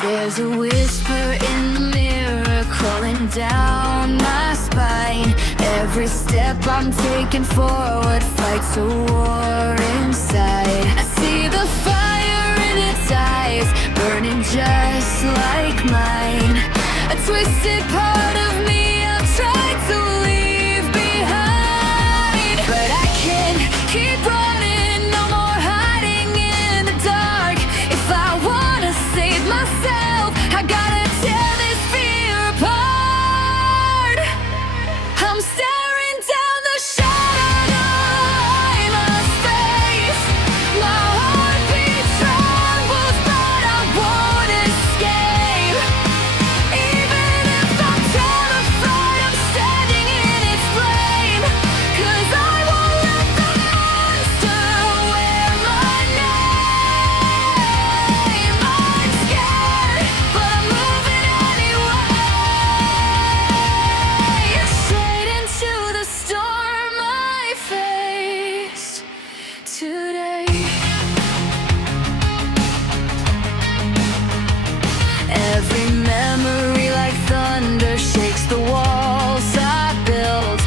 There's a whisper in the mirror crawling down my spine. Every step I'm taking forward fights a war inside. I see the fire in its eyes, burning just like mine. A twisted part of me I've tried to leave behind, but I can't keep running, no more hiding in the dark. If I wanna save myself, I gotta tear this fear apart. I'm staring down the shadow I must face. My heartbeat trembles, but I won't escape. Even if I'm terrified, I'm standing in its flame. 'Cause I won't let the monster wear my name. I'm scared, but I'm moving anyway. Straight into the storm I faced today. Every memory like thunder shakes the walls I built.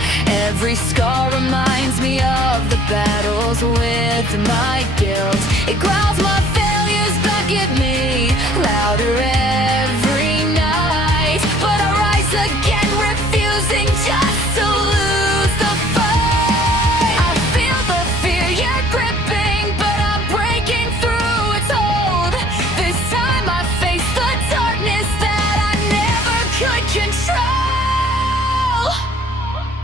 Every scar reminds me of the battles with my guilt. It growls my failures back at me, louder every night. But I rise again, refusing just to lose the fight. I feel the fear you're gripping, but I'm breaking through its hold. This time I face the darkness that I never could control.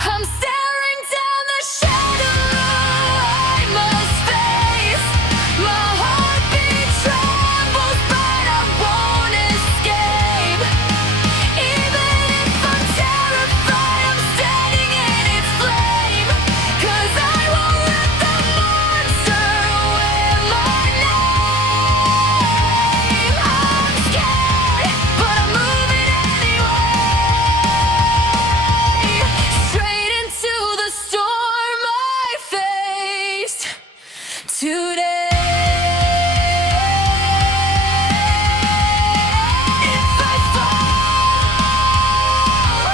I'm staring down the shadow I must face. My heartbeat trembles, but I won't escape. Even if I'm terrified, I'm standing in its flame. 'Cause I won't let the monster wear my name. I'm scared, but I'm moving anyway. Straight into the storm I faced today. If I fall,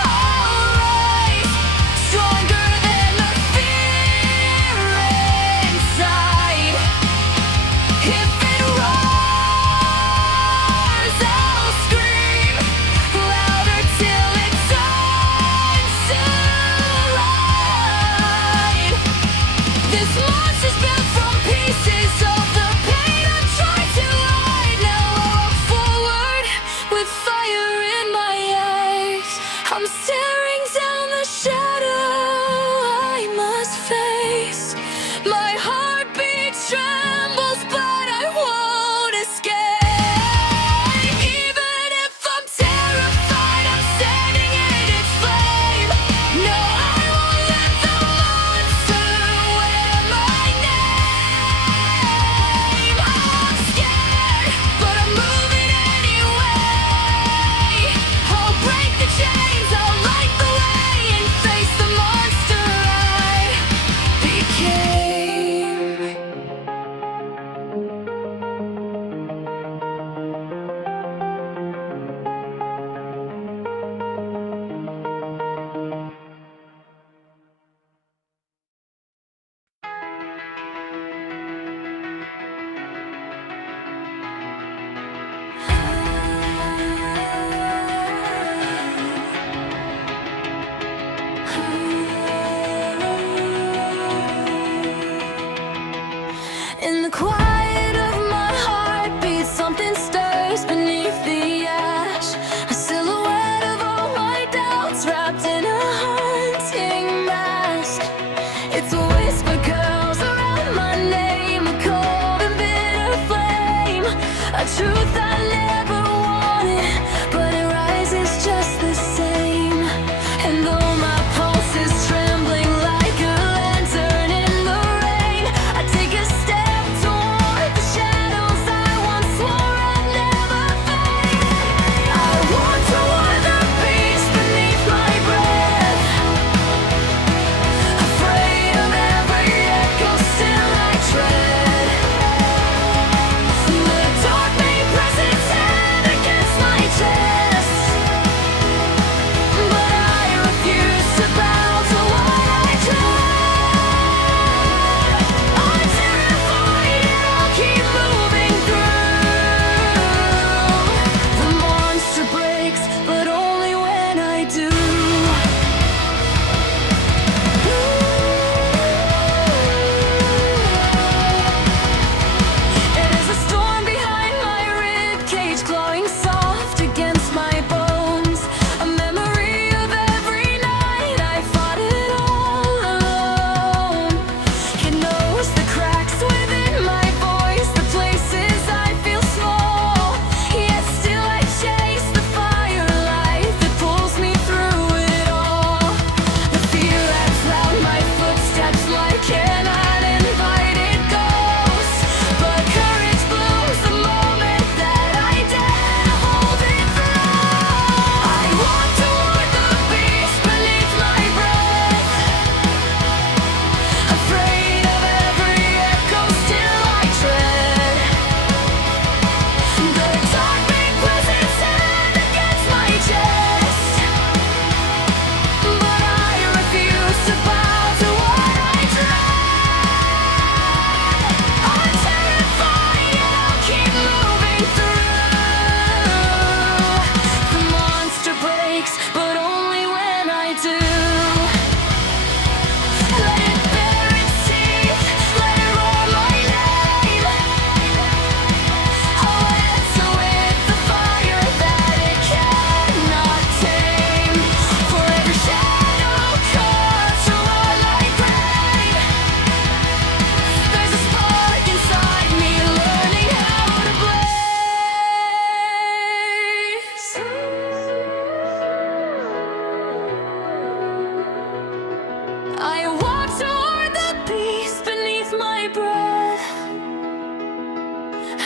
I'll rise, stronger than the fear inside. If it roars, I'll scream louder till it turns to light. This monster's built from pieces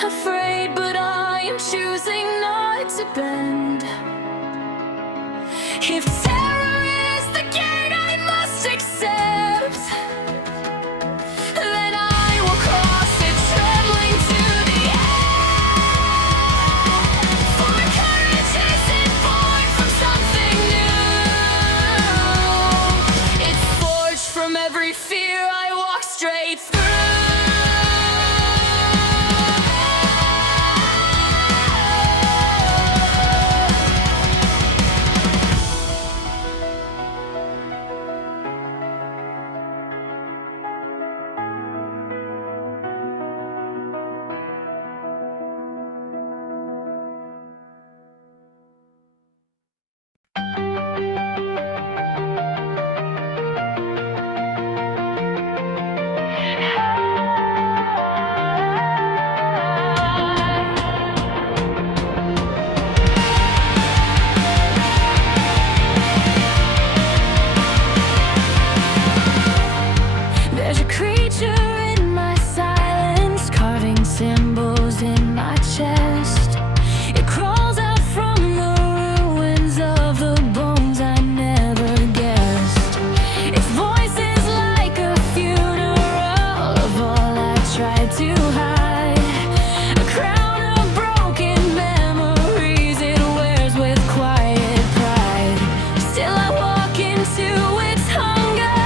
Afraid, but I am choosing not to bend. If terror is the gate I must accept, then I will cross it trembling to the end. For courage isn't born from something new, it's forged from every fear I walk straight through. There's a creature in my silence, carving symbols in my chest. It crawls out from the ruins of the bones I never guessed. Its voice is like a funeral of all I tried to hide. A crown of broken memories it wears with quiet pride. Still I walk into its hunger,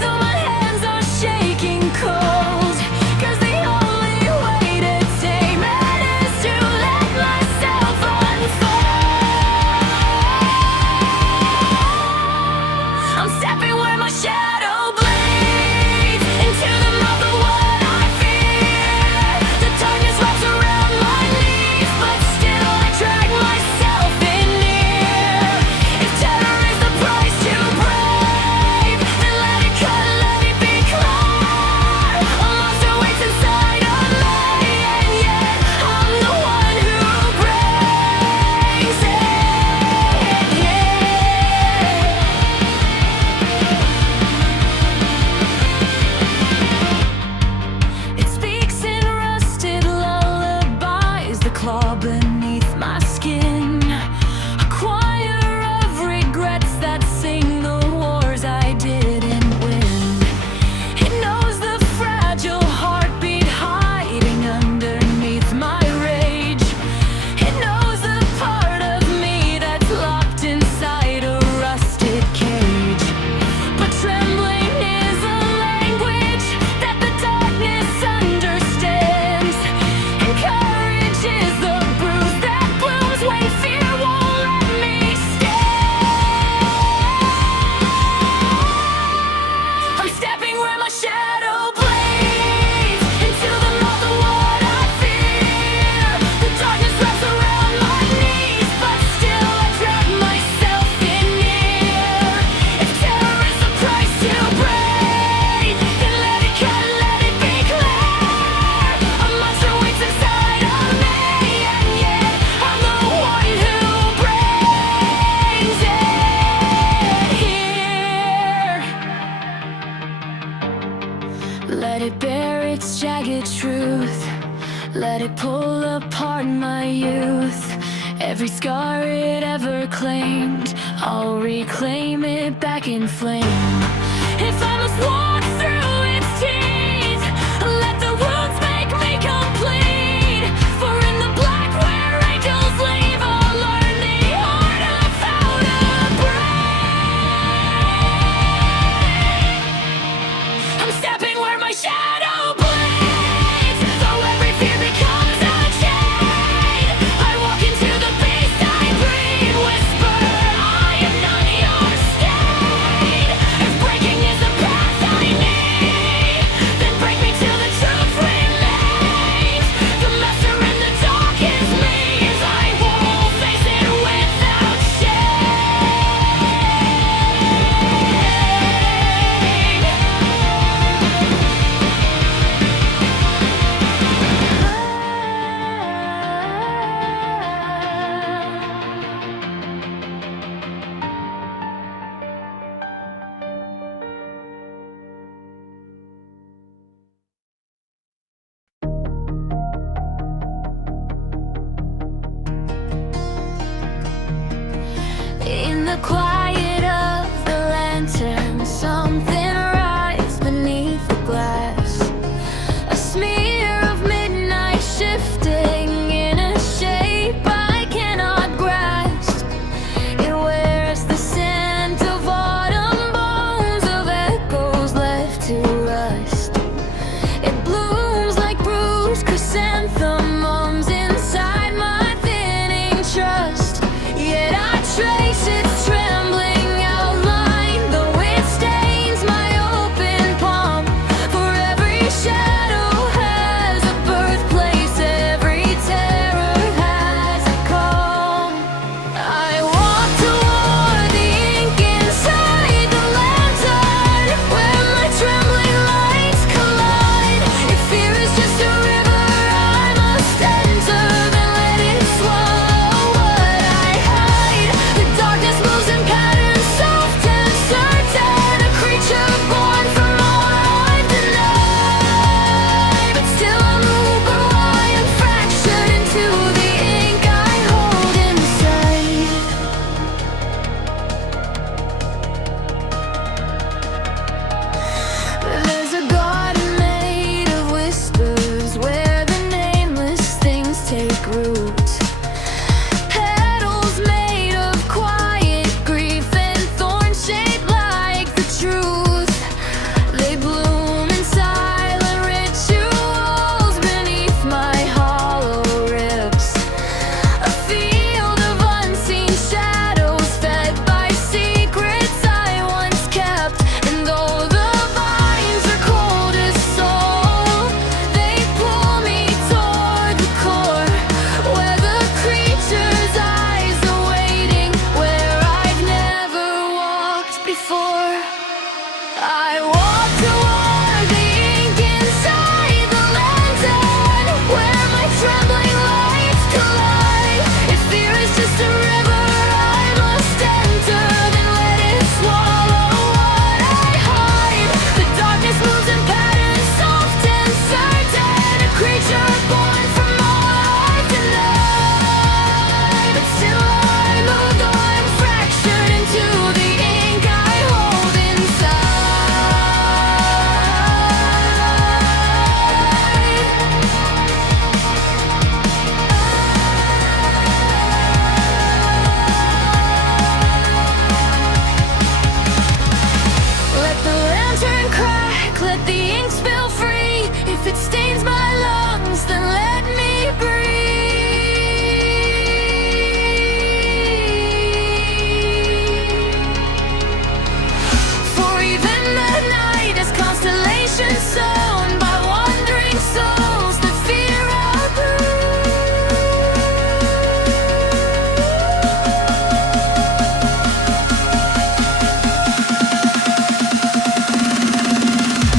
though my hands are shaking cold. 'Cause the only way to tame it is to let myself unfold. I'm stepping where my shadow bleeds into the mouth of what I fear. The darkness wraps around my knees, but still I drag myself in near. If terror is the price to brave, then let it cut, let it be clear. A monster waits inside of me, and yet I'm the one who brings it. It speaks in rusted lullabies, the claw beneath my skin. A choir of regrets that sing the wars I didn't win. It knows the fragile heartbeat hiding underneath my rage. It knows the part of me that's locked inside a rusted cage. But trembling is a language that the darkness understands, and courage is the bruise that blooms when fear won't let me stand. I'm stepping where my shadow bleeds into the mouth of what I fear. The darkness wraps around my knees, but still I drag myself in near. If terror is the price to break, then let it cut, let it be clear. A monster waits inside of me, and yet I'm the one who brings it here. Let it bear its jagged truth, let it pull apart my youth. Every scar it ever claimed, I'll reclaim it back in flame. If I must walk through its teeth, let the wounds make me complete. For in the black where angels leave, I'll learn the art of how to breathe. I'm stepping where my shadow bleeds, though every fear becomes a chain. I walk into the beast I breathe, whisper, I am none your stain. If breaking is the path I the quiet of the lantern, something rise beneath the glass. A smear of midnight shifting in a shape I cannot grasp. It wears the scent of autumn, bones of echoes left to rust. It blooms like bruised chrysanthemums inside my thinning trust. Yet I trace its trembling outline, though it stains my open palm. For every shadow has a birthplace, every terror has a calm. I walk toward the ink inside the lantern, where my trembling lights collide. If fear is just a river I must enter, then let it swallow what I hide. The darkness moves in patterns, soft and certain, a creature born from all I've denied. But still I move, but I am fractured into the ink I hold inside. There's a garden made of whispers, where the nameless things take root. Petals made of quiet grief and thorns shaped like the truth. They bloom in silent rituals beneath my hollow ribs. A field of unseen shadows fed by secrets I once kept. And though the vines are cold as soul, they pull me toward the core, where the creature's eyes are waiting, where I've never walked before. I walk toward the ink inside the lantern, where my trembling lights collide. If fear is just a river I must enter, then let it swallow what I hide. The darkness moves in patterns, soft and certain, a creature born from all I've denied. But still I move, though I'm fractured into the ink I hold inside. Let the lantern crack, let the ink spill free. If it stains my lungs, then let me breathe. For even the night is constellation sown by wandering souls that fear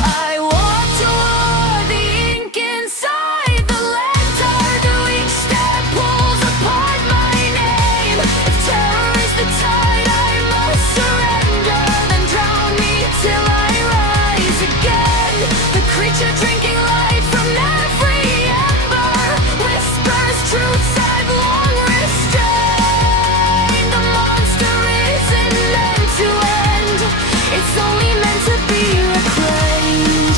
I walk toward the ink inside the lantern, each step pulls apart my name. If terror is the tide I must surrender, then drown me till I rise again. The creature drinking light from every ember whispers truths I've long restrained. The monster isn't meant to end, it's only meant to be reclaimed.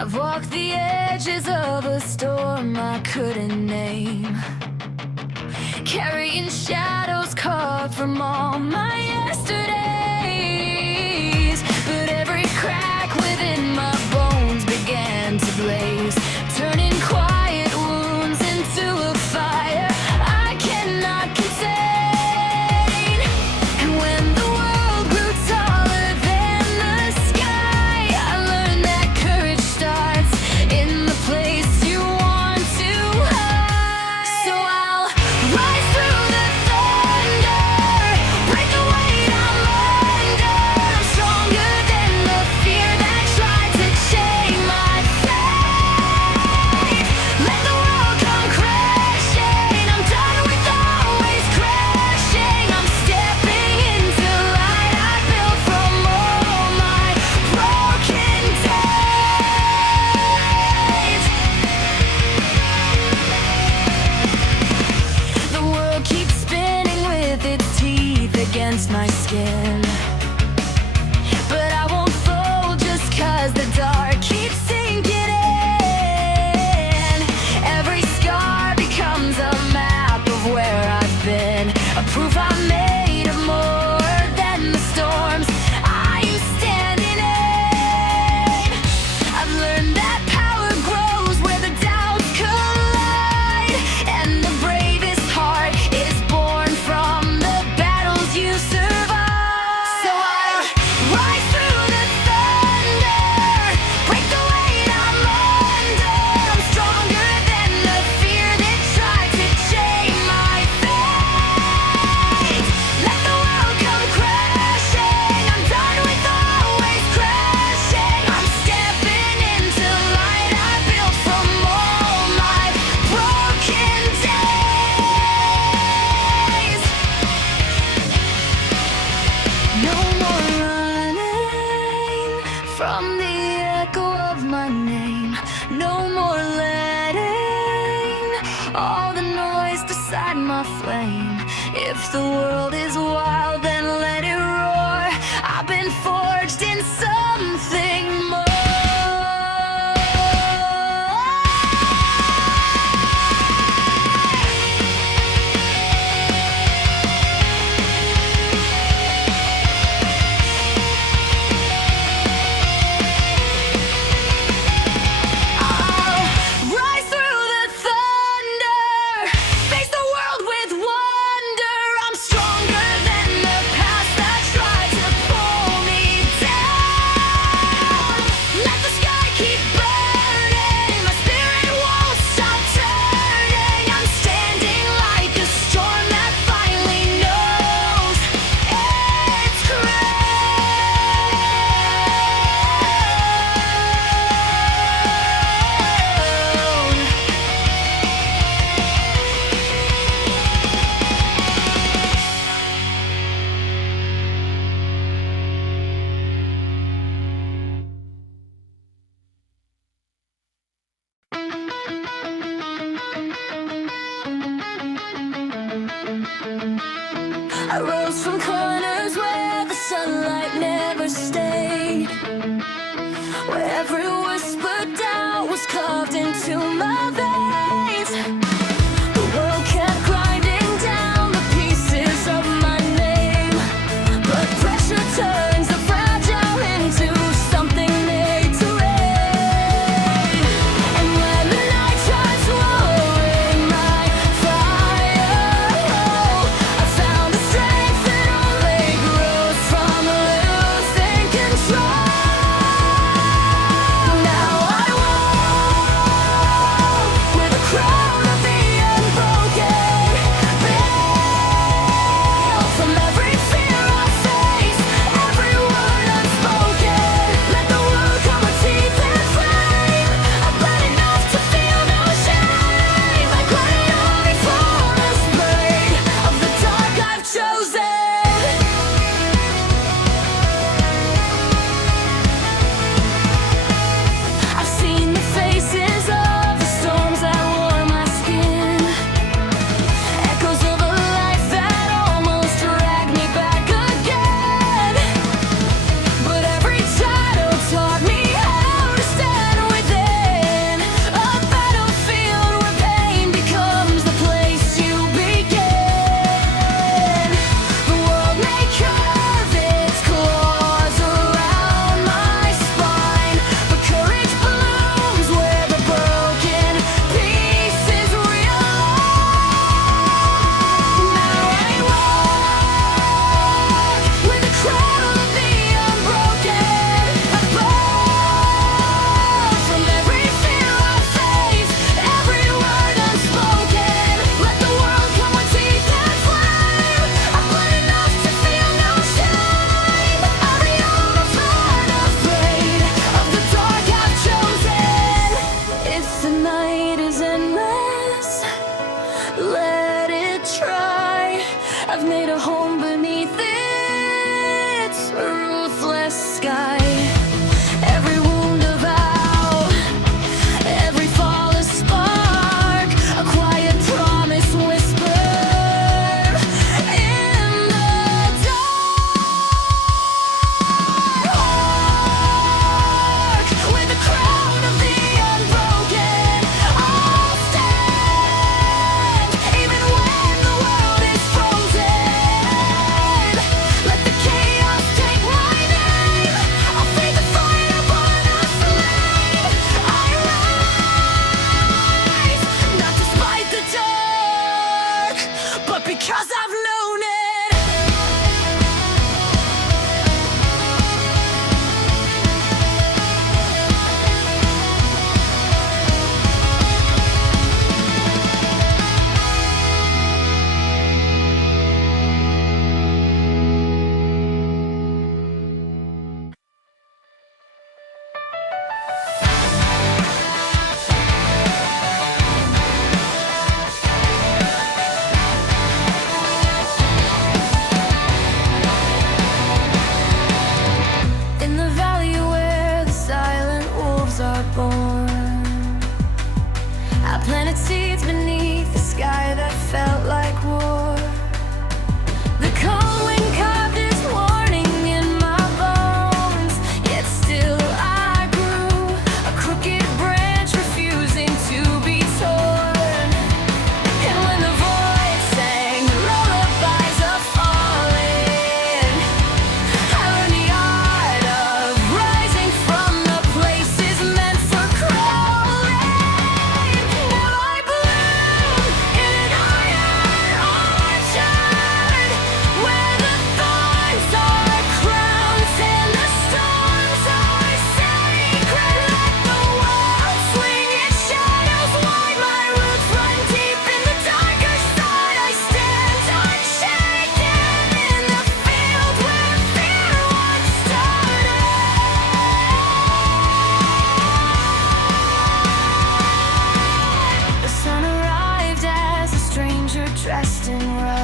I've walked the edges of a storm I couldn't name, carrying shadows carved from all my yesterdays. But every crack within my bones began to blaze, turning quiet wounds into a fire I cannot contain. And when the world grew taller than the sky, I learned that courage starts against my skin. But I won't fold just 'cause the dark keeps sinking in. Every scar becomes a map of where I've been, a proof I'm made of more than the storms I am standing in. I've learned that power grows where the doubts collide, and the bravest heart is born from the battles you survive. So I'll rise through the thunder, break the weight I'm under. I'm stronger than the fear that tried to chain my fate. Let the world come crashing, I'm done with always crashing. I'm stepping into light I built from all my broken days. No more running from the echo of my name. No more letting all the noise decide my flame. If the world is wild, then let it roar. I've been forged in something more. I'll rise through the thunder, face the world with wonder. I'm stronger than the past that tried to pull me down. Let the sky keep burning, my spirit won't stop turning. I'm standing like a storm that finally knows its crown. I rose from corners where the sunlight never stayed, where every whispered doubt was carved into my veins. The world kept grinding down the pieces of my name, but pressure turns the fragile into something made to reign. And when the night tries lowering my fire, I found a strength that only grows from losing control. Now I walk with a crown of the unbroken, built from every fear I face, every word unspoken. Let the world come with teeth and flame. I've bled enough to feel no shame. I cried all before the spray of the dark I've chosen. I've seen the faces of the storms that wore my skin, echoes of a life that almost dragged me back again. But every shadow taught me how to stand within a battlefield where pain becomes the place you begin. The world may curve its claws around my spine, but courage blooms where the broken pieces realign. Now I walk with a crown of the unbroken. I've born from every fear I face, every word unspoken. Let the world come with teeth and flame. I've bled enough to feel no shame. I'll be unafraid of the dark I've chosen. If the night is endless, let it try. I've made a home beneath its ruthless sky. Every wound a vow, every fall a spark, a quiet promise whispered in the dark.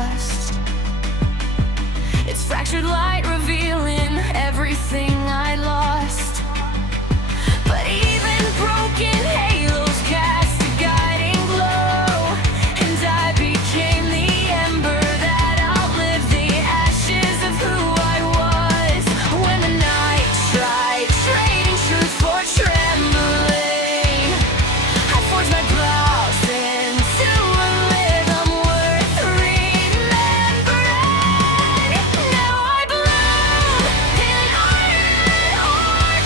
trust. It's fractured light revealing everything I lost. But even broken halos cast a guiding glow, and I became the ember that outlived the ashes of who I was. When the night tried trading truth for trembling, I forged my brows into a rhythm worth remembering. Now I bloom in iron ore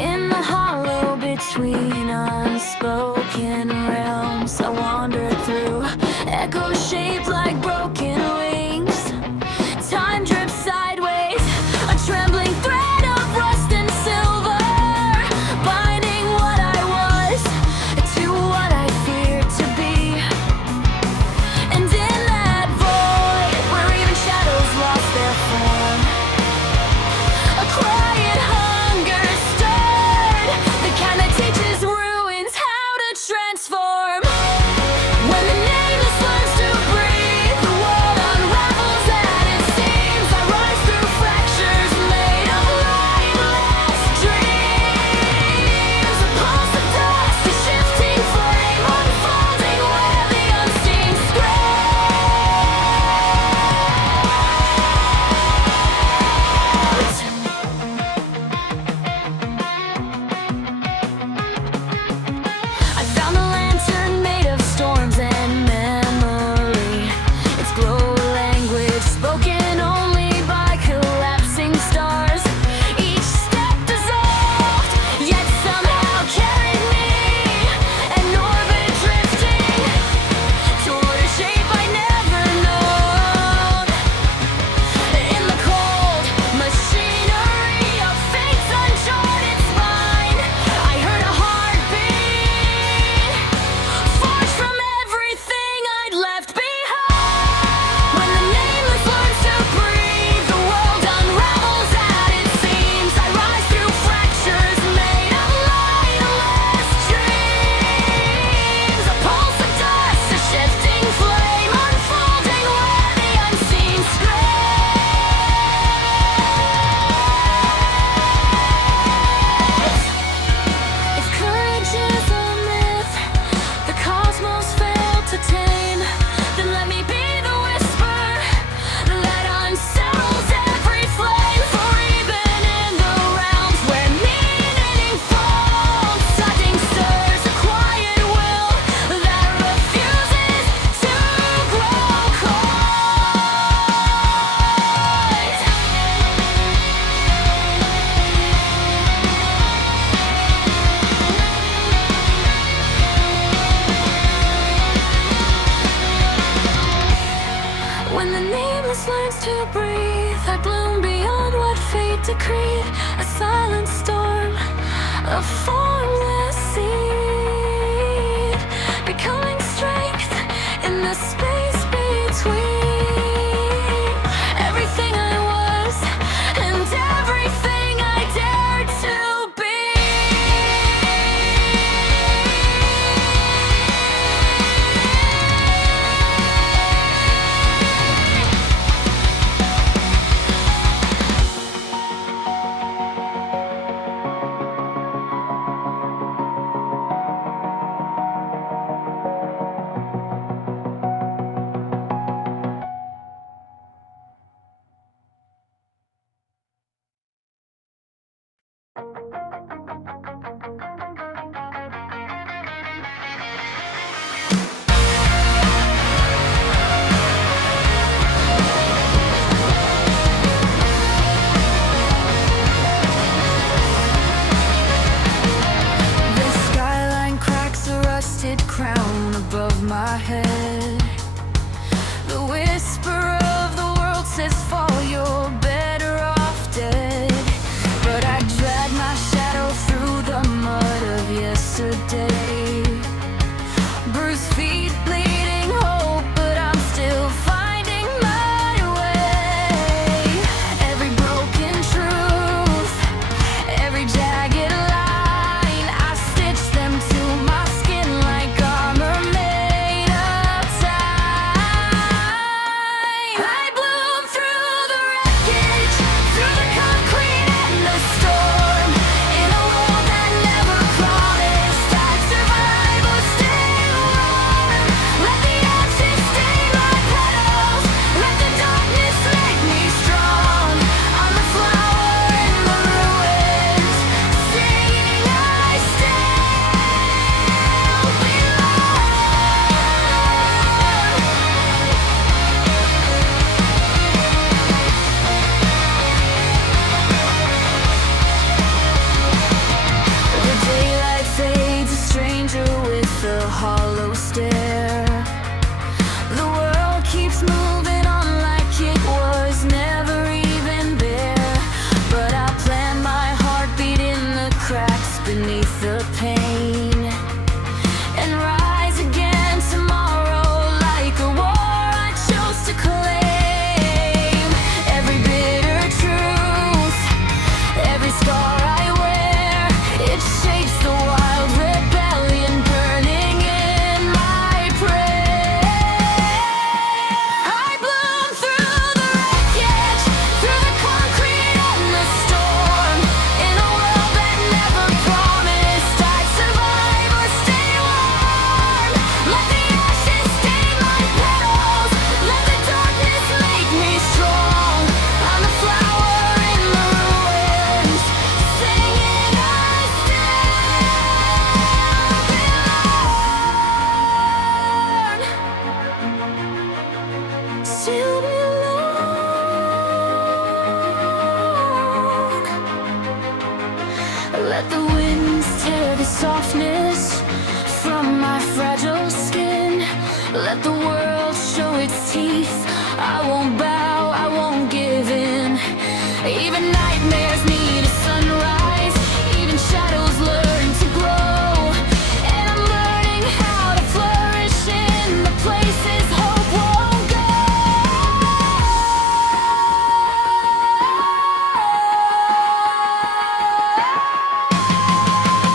In the hollow between unspoken realms, I wander through echoes shaped like broken wings. Time drips sideways, a trembling thread of rust and silver, binding what I was to what I feared to be. And in that void, where even shadows lost their form, a quiet hunger stirred, the kind that teaches ruins how to transform. When the nameless learns to breathe, the world unravels at its seams. I rise through fractures made of lightless dreams. A pulse of dust, a shifting flame, unfolding where the unseen screams. I found a lantern made of storms and memory. Its glow language spoken only by collapsing stars. Each step dissolved, yet somehow carried me, an orbit drifting toward a shape I never known. In the cold machinery of fate's uncharted spine, I heard a heartbeat forged from everything I'd left behind. When the nameless learns to breathe, the world unravels at its seams. I rise through fractures made of lightless dreams. A pulse of dust, a shifting flame, unfolding where the unseen screams. If courage is a myth the cosmos failed to tame, then let me be the whisper that unsettles every flame. For even in the realms where meaning falls, something stirs, a quiet will that refuses to grow cold. When the nameless learns to breathe, I bloom beyond what fate decreed. A silent storm, a formless seed, becoming strength in the space between everything I was and everything I dared to be. Let the winds tear the softness from my fragile skin. Let the world show its teeth. I won't bow, I won't give in. Even nightmares need a sunrise. Even shadows learn to glow. And I'm learning how to flourish in the places hope won't go.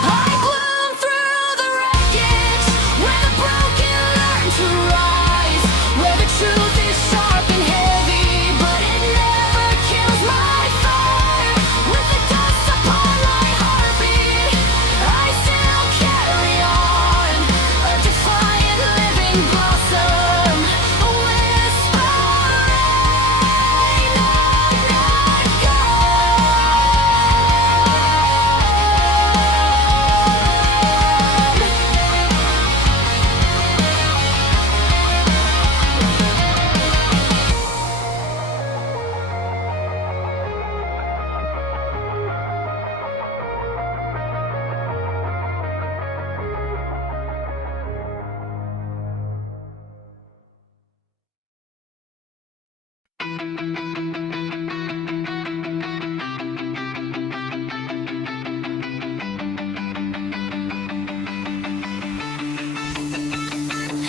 I bloom through the wreckage, where the broken learn to rise, where the truth is sharp and heavy, but it never kills my fire. With the dust upon my heartbeat, I still carry on, a defiant living blossom, a whisper rain, not gone.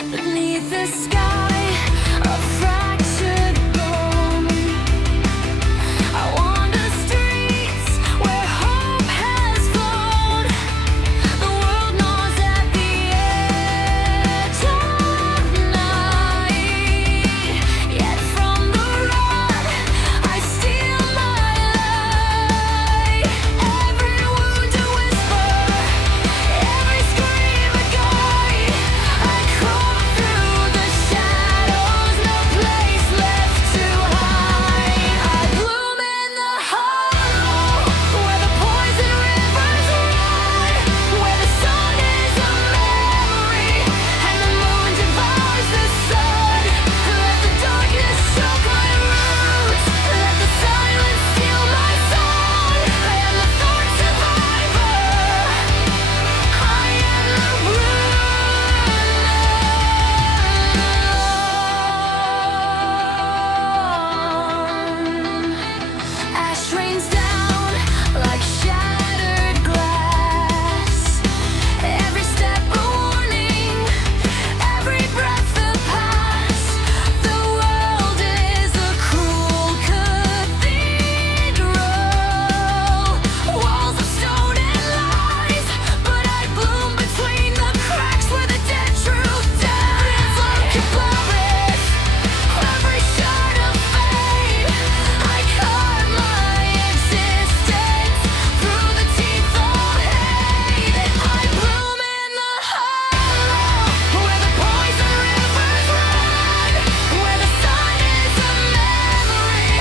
Beneath the sky, a fractured bone, I wander streets where hope has flown. The world gnaws at the edge of night, yet from the rod I steal my light. Every wound a whisper, every scream a guide. I crawl through the shadows, no place left to hide. I bloom in the hollow, where the poison rivers run, where the sun is a memory and the moon devours the sun. Let the darkness choke my roots, let the silence steal my song. I am the thorn survivor, I am the ruin. Ash rains down like shattered glass. Every step a warning, every breath a pass. The world is a cruel cathedral, walls of stone and lies. But I bloom between the cracks where the dead truth dies. Like a flourish, every shard of fame. I carve my existence through the teeth of hate. I bloom in the hollow, where the poison rivers run, where the sun is a memory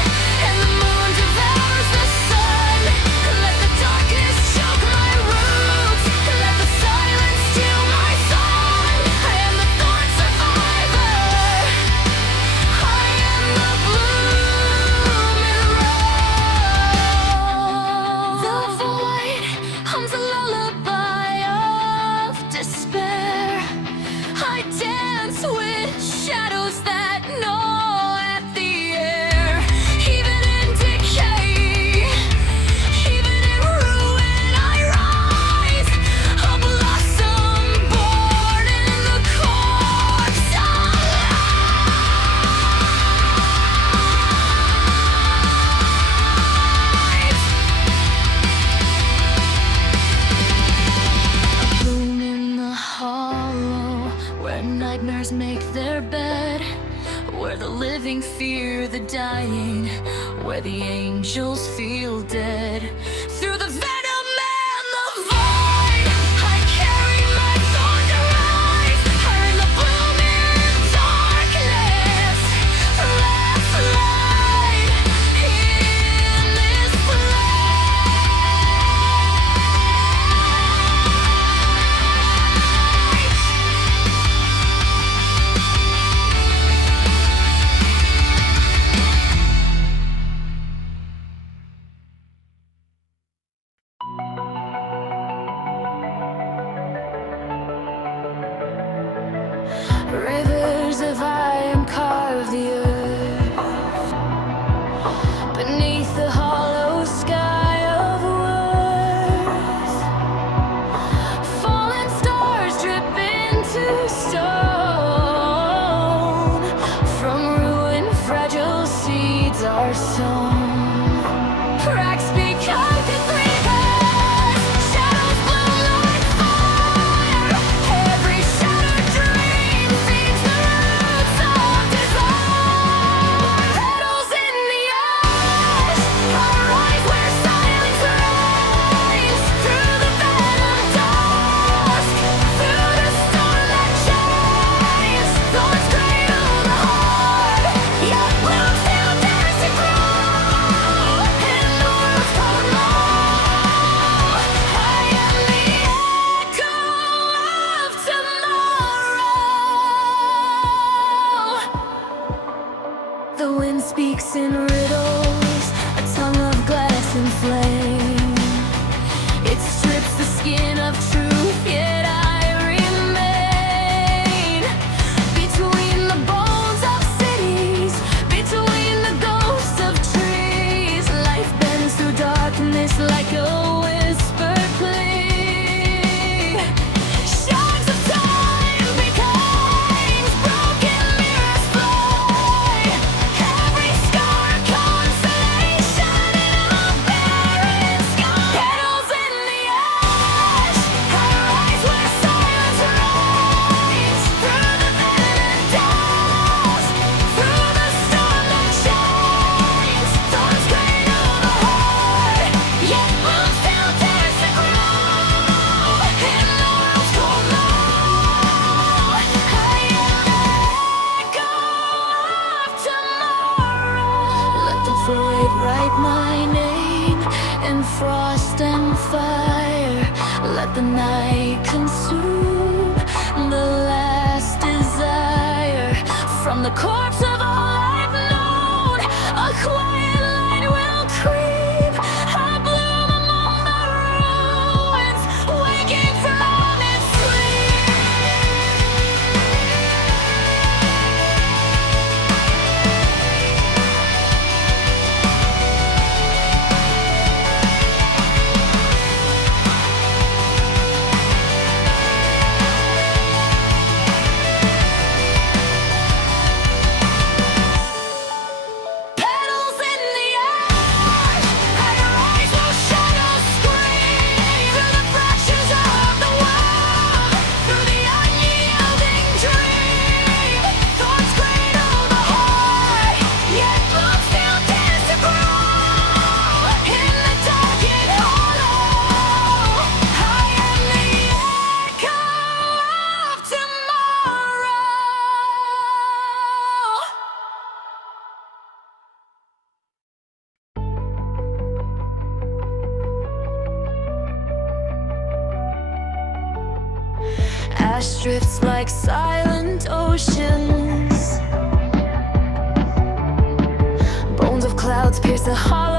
and the moon devours the sun. Let the darkness choke my roots, let the silence steal my song. I am the thorn survivor, I am the blooming rose. The void hums a lullaby of despair. I dance with shadows that gnaw at the air. Even in decay, even in ruin, I rise, a blossom born in the corpse of life. Bloom in the hollow, where nightmares make their bed, where the living fear the dying, where the angels feel dead. Through the venom and the void, I carry my thorn to rise. Earn the blooming darkness, left light in this place. flame. It strips the skin of truth, yet I remain. Between the bones of cities, between the ghosts of trees, life bends through darkness like a whispered plea. Shards of time become broken mirrors fly. Every scar a consolation in a barren sky. Petals in the ash, I rise where silence reigns. Through the venom dust, through the storm that shines. Thorns cradle the heart, yet bloom still dares to grow. In the world's cold moon, I am the echo of tomorrow. Let the void write my name in frost and fire. Let the night consume the last desire. From the corpse of all I've known, a quiet light will creep. I bloom among the ruins, waking from its sleep. Petals in the ash, I rise while shadows scream. Through the fractures of the world, through the unyielding dream. Thorns cradle the heart, yet bloom still dares to grow. In the dark and hollow, I am the echo of tomorrow. Ash drifts like silent oceans. Bones of clouds pierce the hollow